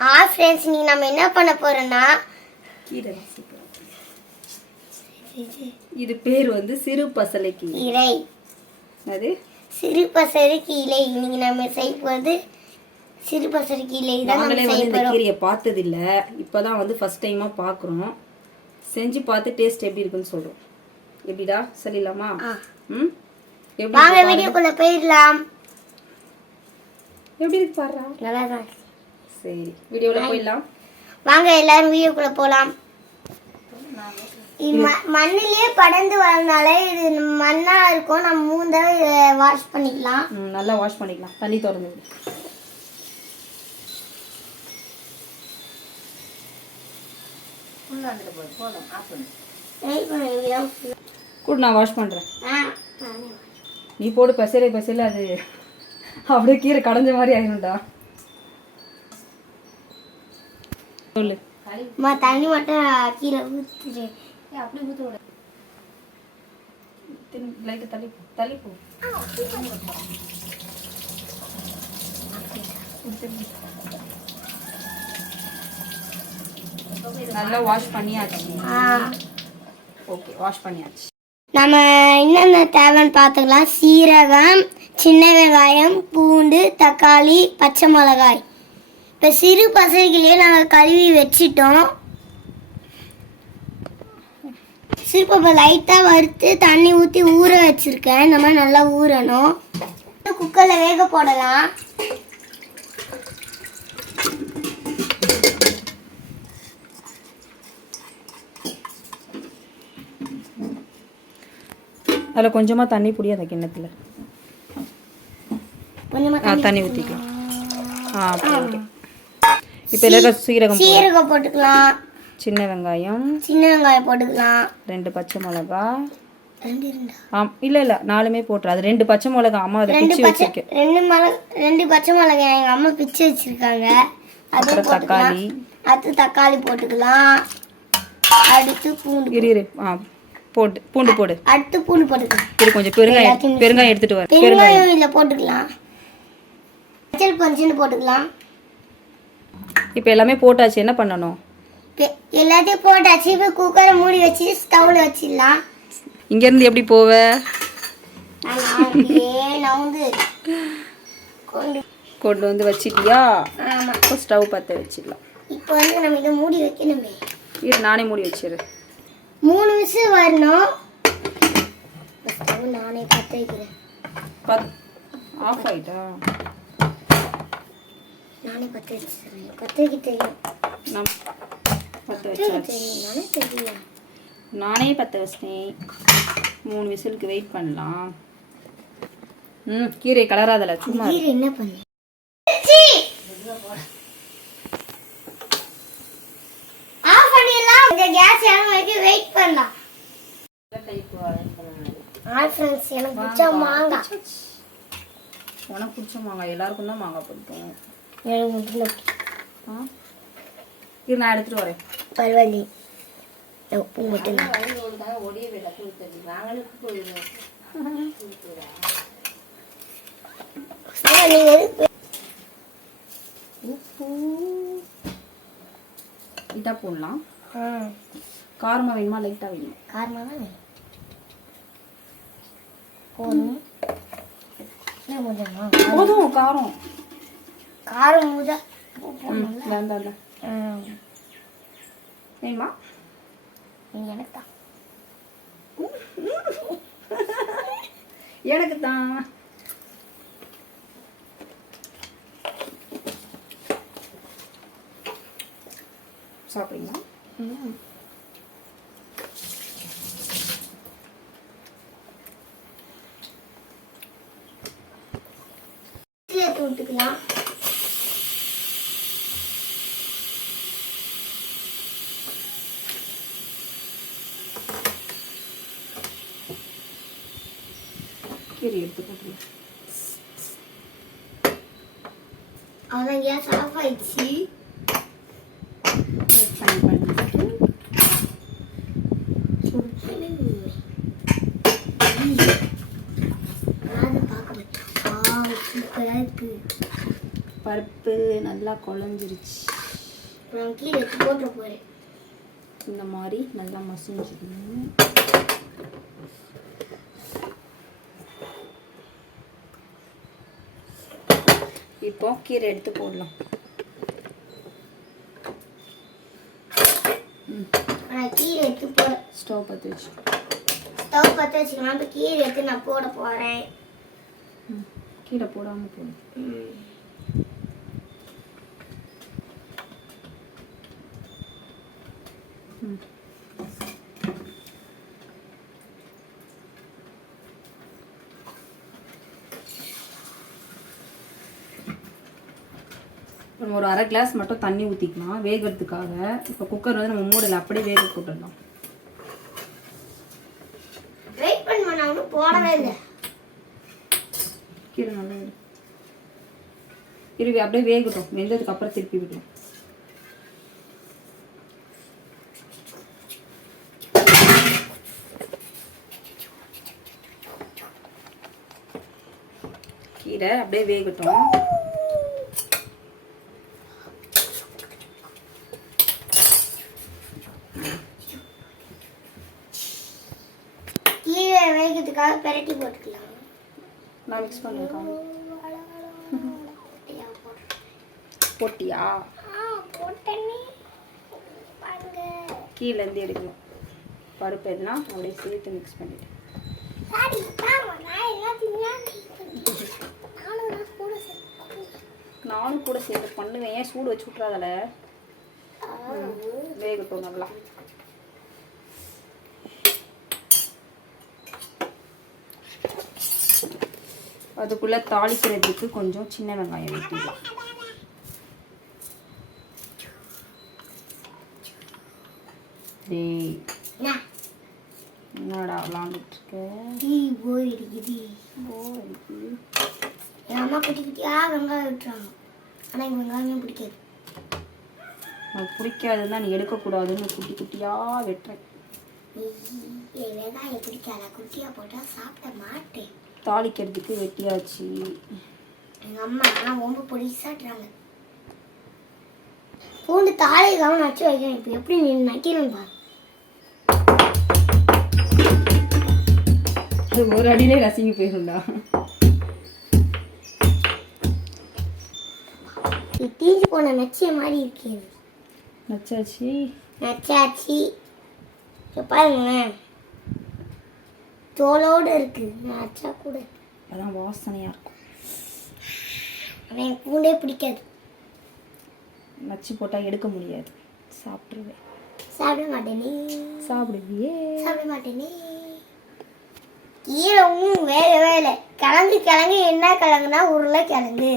ஆ friends இன்னைக்கு நம்ம என்ன பண்ண போறோம்னா? கீரை இது பேர் வந்து சிறு பசலைக்கு. இலை. அது சிறு பசருக்கு இலை. இன்னைக்கு நம்ம செய்ய போகிறது சிறு பசருக்கு இலை தான் நாங்களே நம்ம வந்து செய்ய இந்த போறோம். கீரையை பார்த்தது இல்ல இப்பதான் வந்து ஃபர்ஸ்ட் டைமா பார்க்குறோம். செஞ்சு பார்த்து டேஸ்ட் எப்படி இருக்குன்னு சொல்றோம். எப்படிடா? சொல்லிடலாமா? ஆ. ம்? எப்படி வாங்க இருக்கு பாரு. வீடியோக்குள்ள போயிடலாம். எப்படி இருக்கு பாருடா? நல்லா தான் இருக்கு. சரி. வீடியோல போயிடலாம். வாங்க எல்லாரும் வீடியோக்குள்ள போலாம். இது ம- மண்ணிலேயே படர்ந்து வரனால இது மண்ணா இருக்கும். நம்ம தடவை வாஷ் பண்ணிக்கலாம். நல்லா வாஷ் பண்ணிக்கலாம். தண்ணி திறந்து. கூட நான் வாஷ் பண்றேன். ஆ, நானே wash நீ போடு பெசல பெசல அது அப்படியே கீரை கடைஞ்ச மாதிரி ஆயிரும்டா சொல்லு. அம்மா, தண்ணி மட்டும் கீழே ஊற்றிடு அப்படி ஊற்ற விட. லைட்டு தள்ளி போ தள்ளி போ. நல்லா வாஷ் பண்ணியாச்சு. ஓகே வாஷ் பண்ணியாச்சு. நம்ம என்னென்ன தேவைன்னு பார்த்துக்கலாம். சீரகம் சின்ன வெங்காயம் பூண்டு தக்காளி பச்சை மிளகாய். இப்போ சிறு பசைகளையே நாங்கள் கழுவி வச்சிட்டோம். சிறுப்பப்பை லைட்டாக வறுத்து தண்ணி ஊற்றி ஊற வச்சுருக்கேன். இந்த மாதிரி நல்லா ஊறணும். குக்கரில் வேக போடலாம். அதில் கொஞ்சமாக தண்ணி புடி அந்த கிண்ணத்தில். தண்ணி ஊற்றிக்கலாம் ஆ ஓகே இப்போ இருக்க சீரகம். சீரகம் போட்டுக்கலாம். சின்ன வெங்காயம். சின்ன வெங்காயம் போட்டுக்கலாம். ரெண்டு பச்சை மிளகா. ஆம் இல்லை இல்லை நாலுமே போட்டுரு. அது ரெண்டு பச்சை மிளகா அம்மா அதை பிச்சு வச்சிருக்கேன் ரெண்டு மிளகு ரெண்டு பச்சை மிளகாய் எங்கள் அம்மா பிச்சு வச்சிருக்காங்க. போட்டுக்கலாம். தக்காளி. அடுத்து தக்காளி போட்டுக்கலாம். அடுத்து பூண்டு இரு இரு. ஆ போட்டு பூண்டு போடு. அடுத்து பூண்டு போட்டுக்கலாம். இது கொஞ்சம் பெருங்காயம் பெருங்காயம் எடுத்துட்டு வர பெருங்காயம் இதில் போட்டுக்கலாம். கொஞ்சோண்டு போட்டுக்கலாம். இப்போ எல்லாமே போட்டாச்சு என்ன பண்ணணும்? எல்லாத்தையும் போட்டாச்சு. இப்போ குக்கரை மூடி வச்சு ஸ்டவ்ல வச்சிடலாம். இங்கேருந்து எப்படி போவ? கொண்டு. கொண்டு வந்து வச்சிட்டியா? இப்போ ஸ்டவ் பற்ற வச்சிடலாம். இப்போ வந்து நம்ம இதை மூடி வைக்கணுமே. இரு நானே மூடி வச்சிரு. மூணு விசில் வரணும். ஸ்டவ் நானே பற்ற வைக்கிறேன். பத் ஆஃப் ஆயிட்டா? நானே பற்ற வச்சிடுறேன் பற்ற வைக்க தெரியும் நம் பற்ற தெரியும். நானே தெரியும். நானே பற்ற வச்சிட்டேன். மூணு விசிலுக்கு வெயிட் பண்ணலாம். ம் கீரை கலராதல சும்மா. கீரை என்ன பண்ணு? ஆஃப் பண்ணிடலாம். இந்த கேஸ் வரைக்கும் வெயிட் பண்ணலாம் ஆ ஃப்ரெண்ட்ஸ் எனக்கு பிடிச்ச மாங்காய். உனக்கு பிடிச்ச மாங்காய். எல்லாருக்கும் தான் மாங்காய் பிடிக்கும். நான் எடுத்துட்டு வரேன். பரவாயில்லை உப்பு மட்டும் உப்பு. இதா போடலாம். காரமாக வேணுமா? லைட்டாக வேணுமா? காரமாக போதும். போதும் காரம். காரம் முத ம் வேண்டாம் வேண்டாம் வேணுமா எனக்கு தான். எனக்கு தான். சாப்பிடுங்களா சேர்த்து கீரை எடுத்து போட்டுருங்க அவ்வளோதான் கேஸ் ஆஃப் ஆயிடுச்சு பருப்பு நல்லா குழஞ்சிருச்சு. எடுத்து போட்டுற போறேன். இந்த மாதிரி நல்லா மசிஞ்சிடணும் இப்போ கீரை எடுத்து போடலாம். கீரை எடுத்து போட ஸ்டவ் பற்ற வச்சு. ஸ்டவ் பற்ற வச்சுக்கலாம் இப்போ கீரை எடுத்து நான் போட போறேன். கீரை போடாமல் போடும் ம். நம்ம ஒரு அரை கிளாஸ் மட்டும் தண்ணி ஊற்றிக்கலாம் வேகிறதுக்காக. இப்போ குக்கர் வந்து நம்ம மூடல அப்படியே வேக போட்டுடலாம். வெயிட் பண்ண நான் ஒன்றும் போடவே இல்லை. கீரை நல்லா இரு இருவி அப்படியே வேகட்டும். வெந்ததுக்கு அப்புறம் திருப்பி விடும் கீரை அப்படியே வேகட்டும் கீரை வேகிறதுக்காக பெரட்டி போட்டுக்கலாம் நல்லா மிக்ஸ் பண்ணிருக்கேன் போட்டியா? கீழேருந்து எடுக்கணும். பருப்பு எல்லாம் அப்படியே சேர்த்து மிக்ஸ் பண்ணிட்டு நானும் கூட சேர்த்து நானும் கூட சேர்த்து பண்ணுவேன். ஏன் சூடு வச்சு விட்றாதல வேகட்டும் நல்லா. அதுக்குள்ள தாளிக்கிறதுக்கு கொஞ்சம் சின்ன வெங்காயம் நான் என்னடா விளாண்டுட்டு. என் அம்மா குட்டி குட்டியா வெங்காயம் விட்டுறாங்க. ஆனால் எனக்கு வெங்காயமே பிடிக்காது. உனக்கு பிடிக்காதுன்னா நீ எடுக்கக்கூடாதுன்னு குட்டி குட்டியாக வெட்டுறேன். வெங்காயம் பிடிக்காத? குட்டியாக போட்டால் சாப்பிட மாட்டேன். தாளிக்கிறதுக்கு வெட்டியாச்சு. எங்கள் அம்மா ரொம்ப பொடிசாட்டுறாங்க பூண்டு தாளிக்காம நச்சு வைக்கிறேன். இப்போ எப்படி நீ நக்கிறேன்னு பாரு. அது ஒரு அடியிலே ரசிங்கி போயிரும்டா. இது தீஞ்சு போன நச்சிய மாதிரி இருக்குது நச்சாச்சு. நச்சாச்சி. பாருங்களேன். தோலோடு இருக்கு. நச்சா கூட. அதான் வாசனையாக இருக்கும். ஆனால் எனக்கு பூண்டே பிடிக்காது. நச்சு போட்டால் எடுக்க முடியாது. சாப்பிட்ருவேன் சாப்பிட மாட்டேனே. சாப்பிடுவியே. சாப்பிட மாட்டேனே. கீரைவும் வேகவே இல்லை கிழங்கு கிழங்கு என்ன கிழங்குனா உருளைக்கிழங்கு.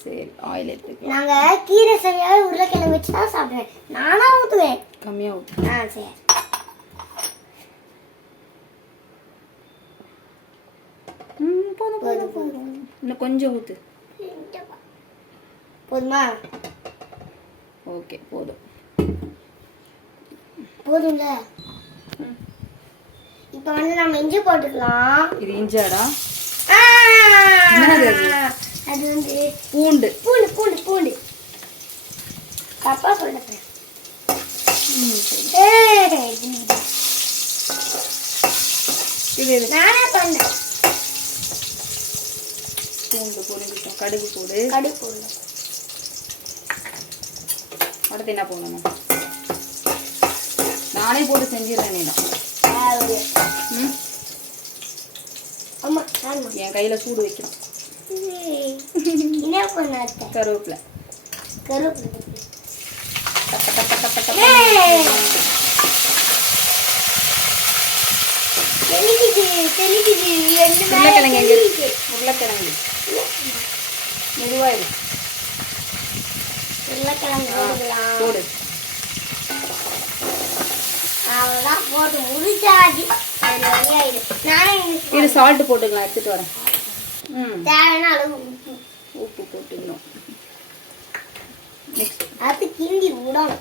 சரி ஆயில் எடுத்துக்கலாம். நாங்கள் கீரை செய்யாத உருளைக்கிழங்கு வச்சு தான் சாப்பிடுவேன். நானா ஊற்றுவேன் கம்மியாக ஊற்று ஆ சரி ம் போதும் இன்னும் கொஞ்சம் ஊற்று போதுமா? ஓகே போதும். போதும்ல? இப்போ வந்து நம்ம இஞ்சி போட்டுக்கலாம். இது இஞ்சாடா? அது? வந்து பூண்டு. பூண்டு பூண்டு பூண்டு. தப்பா இது இது நானே பண்ணேன். பூண்டு பொரிஞ்சிட்டோம் கடுகு போடு கடு போடல அடுத்து என்ன போடணும் நானே போட்டு செஞ்சிடறேன் என் கையில் சூடு வைக்கிறோம் ஏய், என்ன பண்ண கருவேப்பிலை கருவேப்பிலை டப்ப டப்ப இரு உருளைக்கிழங்கு போட்டுக்கலாம். போடு. அவ்வளோதான் போட்டு முடிச்சாச்சு. இது சால்ட் போட்டுக்கலாம் எடுத்துட்டு வரேன். ம். தேவையான அளவு உப்பு. உப்பு போட்டுக்கணும். அது கிண்டி விடணும்.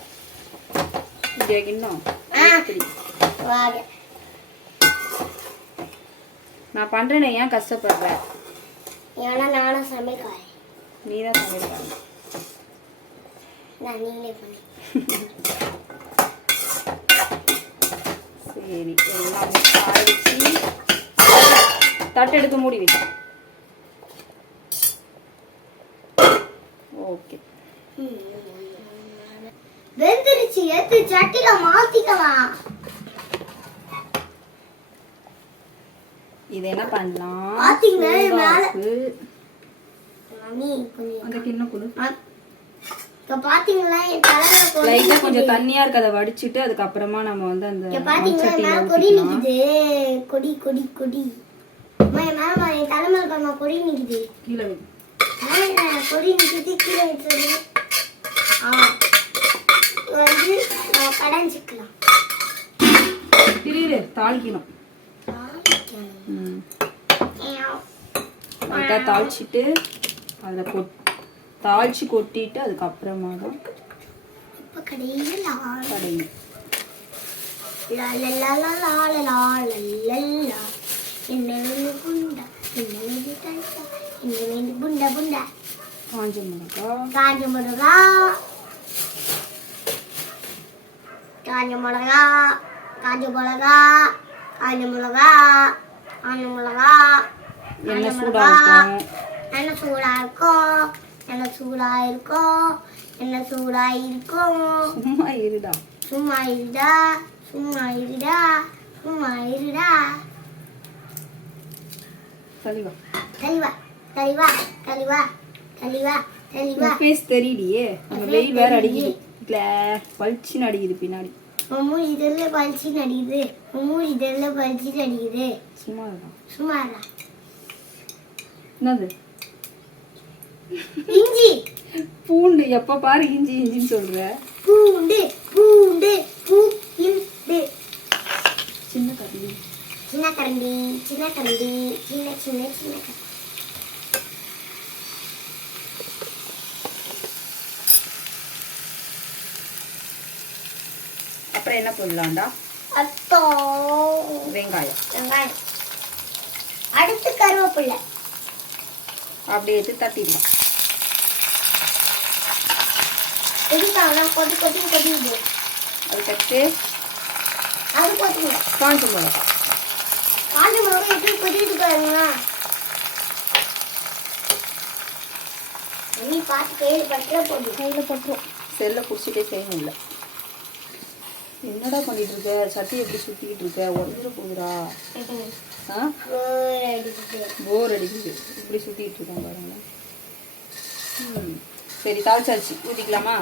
இங்கே இன்னும் ஆ. இப்படி வாங்க. நான் பண்ணுறேன்னு ஏன் கஷ்டப்படுற? ஏன்னா நானும் சமைக்காரன் நீ தான் நான் நீங்களே சரி எல்லாம் தட்டு எடுத்து மூடி வச்சேன் ஓகே. வெந்துருச்சு எடுத்து சட்டில மாத்திக்கலாம். இது என்ன பண்ணலாம் பாத்தீங்களா, இது மேல- சூடாக்கு. மம்மி கொஞ்சம் கொடு. இப்ப பாத்தீங்களா? என் தலையில லைட்டா கொஞ்சம் தண்ணியா இருக்கு அதை வடிச்சிட்டு அதுக்கப்புறமா நம்ம வந்து அந்த பாத்தீங்களா? மேல கொடி. நிக்குது. கொடி கொடி கொடி. அம்மா என் மேல என் தலைமையில பாருமா கொடி நிக்குது. கீழே வை. கொடி நிக்குது கீழே விட்டுறது ஆ. இது வந்து நம்ம கடைஞ்சிக்கலாம் இரு இரு தாளிக்கணும். ம். லைட்டா தாளிச்சிட்டு அதில் கொட் தாளிச்சு கொட்டிட்டு அதுக்கப்புறமா தான் கடையும் காஞ்ச மிளகா. காஞ்ச மிளகா காஞ்ச மிளகா காஞ்ச மிளகா காஞ்ச மிளகா காஞ்ச மிளகா. எண்ணெய் என்ன சூடா இருக்கும் என்ன சூடா இருக்கும் என்ன சூடா இருக்கும் சும்மா இருடா. சும்மா இருடா சும்மா இருடா சும்மா இருடா. தெளிவா. தெளிவா தெளிவா தெளிவா தெளிவா தெளிவா. ஃபேஸ் தெரியலையே நம்ம வெயில் வேற அடிக்குது. இல்ல பளிச்சுன்னு அடிக்குது பின்னாடி. மம்மூ இதெல்லாம் பழிச்சு நடிக்குது. மம்மூ இதெல்லாம் பழிச்சு நடிக்குது. சும்மா சும்மா. என்னது? இஞ்சி. பூண்டு எப்ப பாரு இஞ்சி இஞ்சின்னு சொல்ற. பூண்டு பூண்டு பூண்டு சின்ன கரண்டி. சின்ன கரண்டி சின்ன கரண்டி சின்ன சின்ன சின்ன கரண்டி. அப்புறம் என்ன போடலாம்டா? அத்தோ. வெங்காயம். வெங்காயம். அடுத்து கருவேப்பிள்ளை அப்படியே எடுத்து தட்டிடலாம். எதுக்காக கொட்டி கொட்டி கொட்டிடுது அதுக்கடுத்து அது கொட்டிங்க காஞ்ச மிளகா. காஞ்ச மிளகா எப்படி கொட்டிட்டு பாருங்க. நீ பார்த்து கையில் பட்டில போடு கையில் பட்டுரும். செல்லை பிடிச்சிட்டே செய்யணும்ல என்னடா பண்ணிட்டு இருக்க? சட்டி எப்படி சுத்திக்கிட்டு இருக்க? உடஞ்சிட அடிச்சுட்டு போர் அடிக்குது. இப்படி சுத்திட்டு இருக்கேன் பாருங்களேன் ம். சரி தாளிச்சாச்சு. ஊற்றிக்கலாமா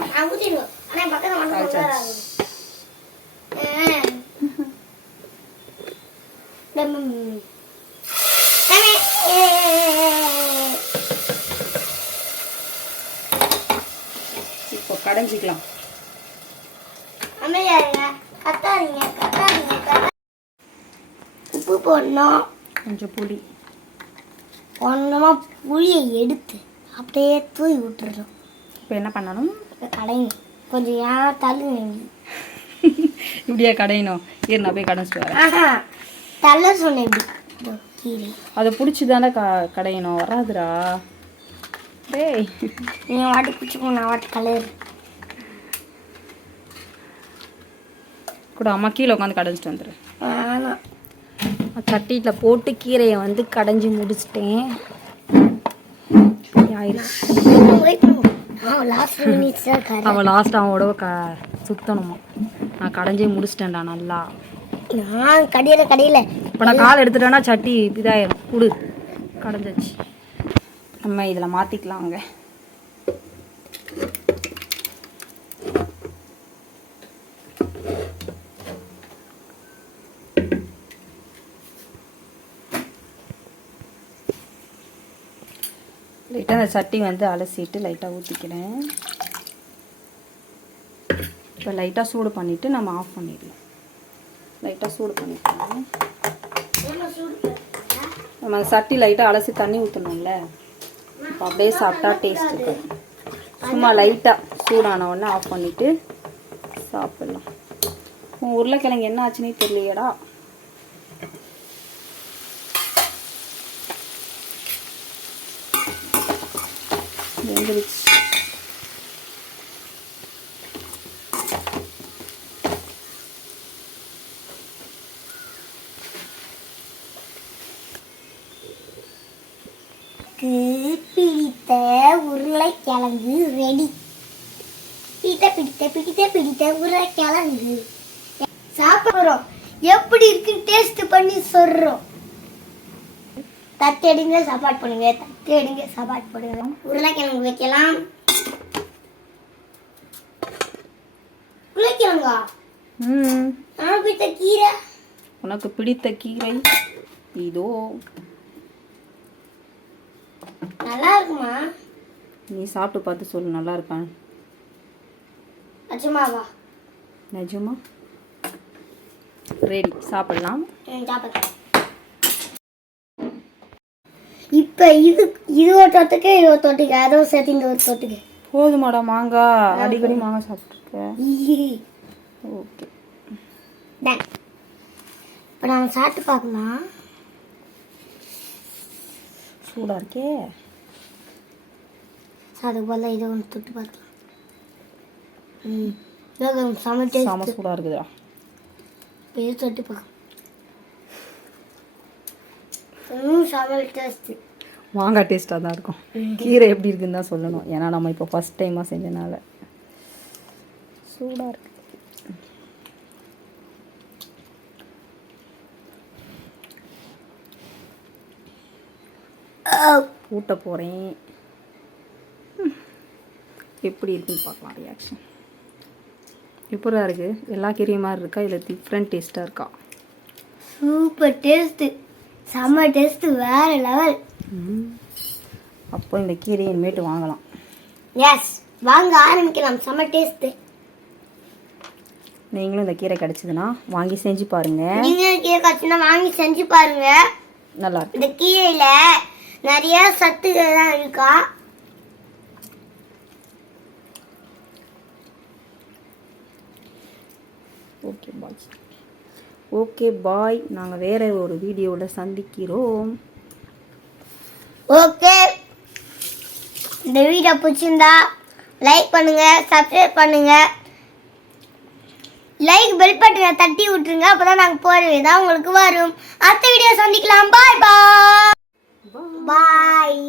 தாளிச்சாச்சு. இப்போ கடைஞ்சிக்கலாம். உப்பு போடணும். கொஞ்சம் புளி. ஒன்றமா புளியை எடுத்து அப்படியே தூவி விட்டுறணும். இப்போ என்ன பண்ணணும்? கடைங்க கொஞ்சம் ஏன் தள்ளுங்க இப்படியா கடையணும்? இரு நான் போய் கடைஞ்சிட்டு வரேன். தள்ள சொன்னேன் அதை பிடிச்சி தானே க கடையணும்? வராதுடா. டேய். நீ வாட்டி பிடிச்சிக்கோ நான் வாட்டி கலர் கூட அம்மா கீழே உட்காந்து கடைஞ்சிட்டு வந்துடு சட்டியில் போட்டு கீரையை வந்து கடைஞ்சி முடிச்சிட்டேன். ஆயிடுச்சு அவள் லாஸ்ட் அவன் உடவை க சுத்தணுமா? நான் கடைஞ்சே முடிச்சிட்டேன்டா நல்லா. நான் கடையில கடையில. இப்போ நான் கால் எடுத்துட்டேன்னா சட்டி இதாயிரும். குடு. கடைஞ்சாச்சு. நம்ம இதில் மாற்றிக்கலாம் அங்கே லைட்டாக அந்த சட்டி வந்து அலசிட்டு லைட்டாக ஊற்றிக்கிறேன் இப்போ லைட்டாக சூடு பண்ணிவிட்டு நம்ம ஆஃப் பண்ணிடலாம். லைட்டாக சூடு பண்ணிக்கலாம் நம்ம அந்த சட்டி லைட்டாக அலசி தண்ணி ஊற்றணும்ல இப்போ அப்படியே சாப்பிட்டா டேஸ்ட் இருக்கும் சும்மா லைட்டாக சூடான உடனே ஆஃப் பண்ணிவிட்டு சாப்பிட்லாம். உன் உருளைக்கிழங்கு என்ன ஆச்சுன்னே தெரியலையடா. வெந்துருச்சு பிடித்த உருளைக்கிழங்கு ரெடி பிடித்த பிடித்த பிடித்த பிடித்த உருளைக்கிழங்கு. சாப்பிடுறோம். எப்படி இருக்குன்னு டேஸ்ட் பண்ணி சொல்கிறோம் தட்டடிங்க சாப்பாடு பண்ணுங்க. எடுங்க சாப்பாடு பண்ணுங்க உருளைக்கிழங்கு வைக்கலாம். உருளைக்கிழங்கா? ம். நான் பிடித்த கீரை. உனக்கு பிடித்த கீரை? இதோ. நல்லா இருக்குமா? நீ சாப்பிட்டு பார்த்து சொல்லு நல்லா இருக்கான்னு. அச்சுமாவா நிஜமா? ரெடி சாப்பிடலாம். ம், இப்போ இது இது ஒரு தொட்டுக்கு இது ஒரு தொட்டுக்கு. அதுவும் சேர்த்து இந்த ஒரு தொட்டுக்கு. போதுமாடா மாங்காய் அடிக்கடி மாங்காய் சாப்பிட்ருக்க ஓகே. டன் இப்போ நாங்கள் சாப்பிட்டு பார்க்கலாம். சூடாக இருக்கே. அதுக்கு பதிலாக இதை ஒன்று தொட்டு பார்க்கலாம். ம். இதோ செம டேஸ்ட் சாம சூடாக இருக்குதா இப்போ இது தொட்டு பார்க்கலாம். ம் செம டேஸ்ட்டு மாங்காய் டேஸ்ட்டாக தான் இருக்கும். கீரை எப்படி இருக்குன்னு தான் சொல்லணும். ஏன்னா நம்ம இப்போ ஃபஸ்ட் டைமாக செஞ்சனால. சூடாக இருக்கு. ஊட்ட போகிறேன் எப்படி இருக்குன்னு பார்க்கலாம் ரியாக்ஷன் எப்படா இருக்குது எல்லா கீரையும் மாதிரி இருக்கா? இல்லை டிஃப்ரெண்ட் டேஸ்ட்டாக இருக்கா? சூப்பர் டேஸ்ட்டு செம்ம டேஸ்ட்டு வேற லெவல் அப்போ இந்த கீரையை இனிமேட்டு வாங்கலாம். எஸ் வாங்க ஆரம்பிக்கலாம். செம்ம டேஸ்ட்டு நீங்களும் இந்த கீரை கிடச்சிதுன்னா வாங்கி செஞ்சு பாருங்கள் நீங்க கீரை காய்ச்சினா வாங்கி செஞ்சு பாருங்க. நல்லா இந்த கீரையில நிறைய சத்துக்கள் தான் இருக்கா? ஓகே பாய் ஓகே பாய் நாங்கள் வேற ஒரு வீடியோவில் சந்திக்கிறோம். ஓகே. இந்த வீடியோ பிடிச்சிருந்தா லைக் பண்ணுங்க சப்ஸ்கிரைப் பண்ணுங்க. லைக் பெல் பட்டனை தட்டி விட்டுருங்க அப்பதான் நாங்கள் போகிற தான் உங்களுக்கு வரும். அடுத்த வீடியோ சந்திக்கலாம். பாய் பாய் பாய்